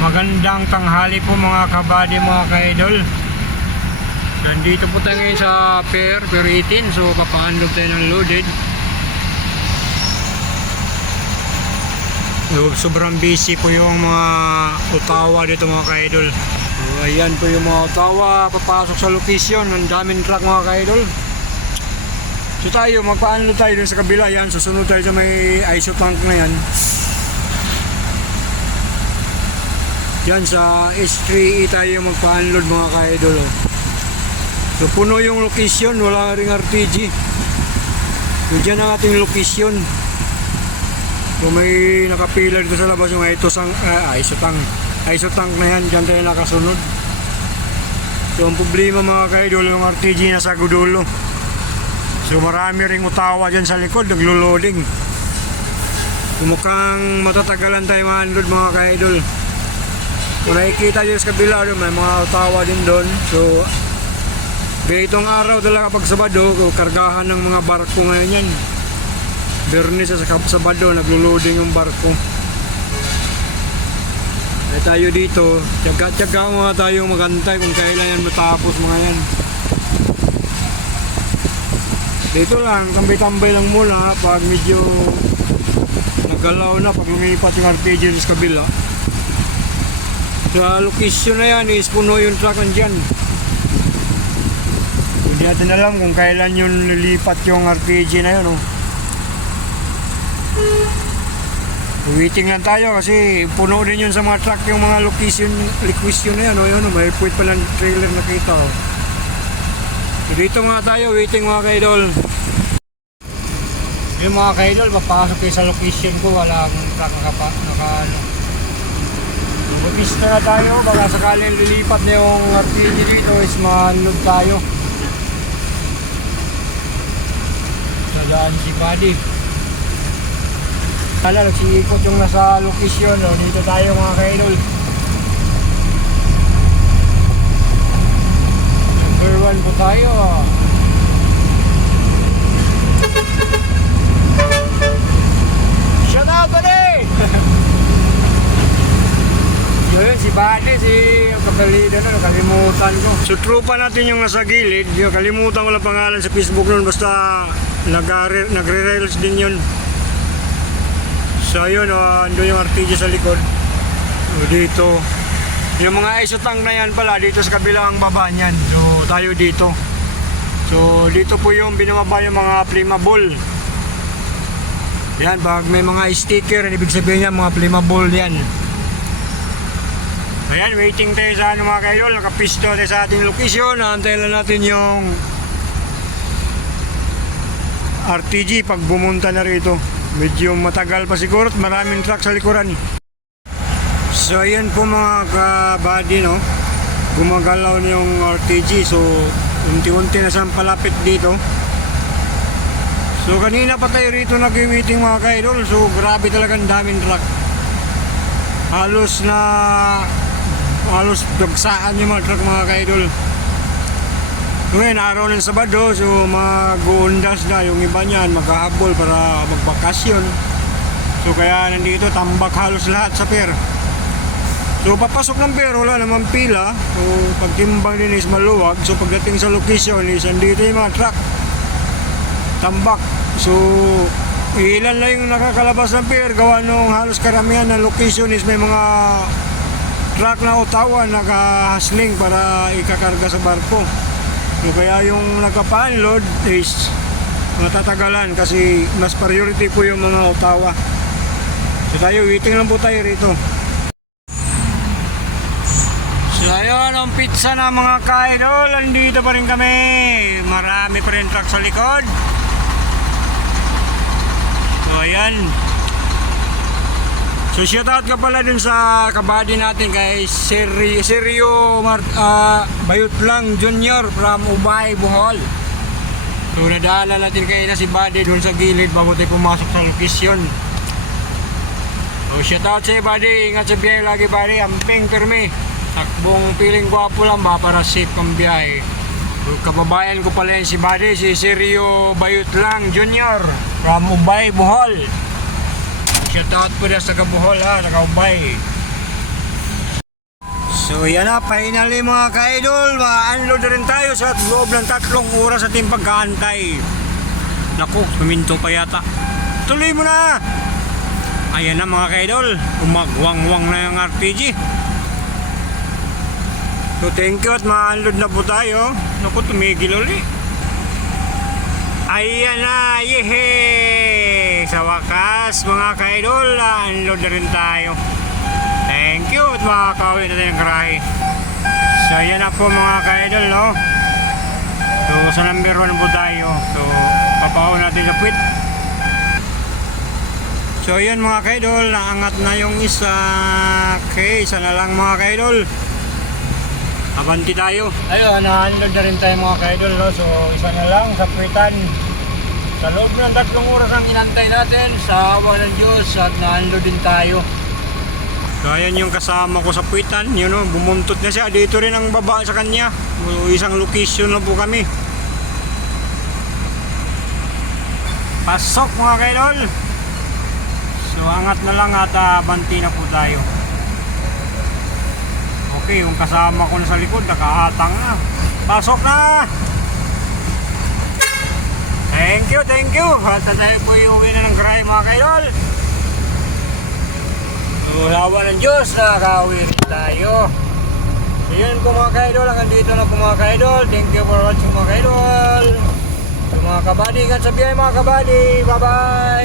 Magandang tanghali po mga kabady, mga ka-idol. Nandito po tayo ngayon sa Pier 18. So papaandog tayo ng loaded. So, sobrang busy po yung mga Ottawa dito mga ka-idol. So ayan po yung mga Ottawa papasok sa location. Ang daming truck mga ka-idol. So tayo magpa-unload tayo dun sa kabila. Yan, susunod tayo sa may ISO tank na yan. Yan sa S3E tayo magpa-unload mga ka-idol. So puno yung location, wala ring RTG. So dyan ang ating location. So may nakapila dito sa labas yung ISO tank na yan, dyan tayo nakasunod. So ang problema mga ka-idol, yung RTG nasa Gudulo. So marami ring Ottawa dyan sa likod, naglo-loading. So mukhang matatagalan tayo ma-unload mga ka-idol. Kung nakikita nyo sa kabila, may mga Ottawa din doon. So itong araw talaga pag Sabado, kargahan ng mga barko ngayon yan. Bernis sa Sabado, naglo-loading yung barko. Ay tayo dito, tiyaga mga tayo magantay kung kailan yan matapos mga yan. Dito lang, tambay-tambay lang muna pag medyo nagalaw na, pag lumipat yung RTG sa kabila. Sa location na yan is puno yung truck nandyan. Hindi natin alam kung kailan yung lilipat yung RPG na yun. Waiting lang tayo kasi puno din yun sa mga truck yung mga location na yan. May puwit pa ng trailer nakita. So dito mga tayo, waiting mga ka-idol. Yung mga ka-idol, papasok kayo sa location ko. Wala akong truck Mag-pista na tayo, baka sakaling lilipat na yung RPG dito is ma-unload tayo. Nadaan si Buddy. Kala, nagsiikot yung nasa location. Dito tayo mga ka-idol. Number 1 po tayo. Shout out Buddy! Yun, si Buddy, si kapalida na, nakalimutan ko. So tropa natin yung nasa gilid, yung kalimutan ko lang pangalan sa Facebook nun, basta nagre-rails din yun. So yun, ando yung RTG sa likod. So, dito, yung mga ISO tank na yan pala, dito sa kabilang baba niyan. So tayo dito. So dito po yung binababa yung mga flammable. Yan, pag may mga sticker, ibig sabihin niya mga flammable yan. Ayan, waiting tayo sa mga ka-idol. Nakapisto tayo sa ating location. Naantayin lang natin yung RTG pag bumunta na rito. Medyo matagal pa siguro at maraming truck sa likuran. So ayan po mga ka-buddy, no? Gumagalaw na yung RTG. So unti-unti na siyang palapit dito. So kanina pa tayo rito nag-waiting mga ka-idol. So grabe talagang daming truck. Halos dagsaan yung mga truck mga ka-idol. Ngayon araw ng Sabado, so mag-uundas na yung iba niyan, maghahabol para magbakasyon. So kaya nandito tambak halos lahat sa pier. So papasok ng pier, wala naman pila. So pagtimbang din is maluwag. So pagdating sa location is andito yung mga truck tambak. So ilan lang yung nakakalabas ng pier, gawa nung halos karamihan ng location is may mga truck na Ottawa naka-hustling para ikakarga sa barko. So kaya yung nagpa-unload is matatagalan kasi mas priority po yung mga Ottawa. So tayo, waiting lang po tayo rito. So ayun, ang pizza na mga ka-idol, andito pa rin kami. Marami pa rin truck sa likod. So ayan. So shoutout ka pala dun sa kabady natin kay Sergio Bayutlang Jr. from Ubay, Bohol. So nadaanan natin kayo na si Buddy dun sa gilid bago tayo pumasok sa location. So shoutout sa Buddy, ingat sa biyahe lagi Buddy, amping permi. Takbong piling gwapo lang ba para safe kang biyahe. Kababayan ko pala yan si Buddy, si Sergio Bayut lang Jr. from Ubay, Bohol. Shout out po na sa Bohol ha, sa Ubay. So yan na, finally mga ka-idol, ma-unload na rin tayo sa loob ng 3 oras ating pagkaantay. Naku, kuminto pa yata. Tuloy mo na! Ayan na mga ka-idol, umagwang-wang na yung RPG. So thank you at ma-unload na po tayo. Naku, tumigil ulit. Ayan na, yehey! Sa wakas mga ka-idol, unload na rin tayo. Thank you at makakawin natin yung garahe. So ayan na po mga ka-idol, no? So sa number 1 po tayo. So papaw natin sa quit. So ayan mga ka-idol, naangat na yung isa. Okay, isa na lang mga ka-idol. Abanti tayo. Ayun, na-unload na rin tayo mga ka-idol, no? So isa na lang sa kwitan. Sa loob ng 3 oras ang inantay natin, sa awa ng Diyos, at na-unload din tayo. So ayan yung kasama ko sa puwitan, yun o, bumuntot na siya. Dito rin ang baba sa kanya. Isang location na po kami. Pasok mga kaidol. So angat na lang at banti na po tayo. Okay, yung kasama ko na sa likod, nakaatang na. Pasok na! Thank you, thank you. At tayo po iuwi na ng garahe mga kaidol. So, hawa ng Diyos, nakakauwi tayo. So, yun po mga ka-idol, hanggang dito na po mga ka-idol. Thank you for watching mga ka-idol. So, mga kabady, ingat sa biyahe mga kabady. Bye-bye!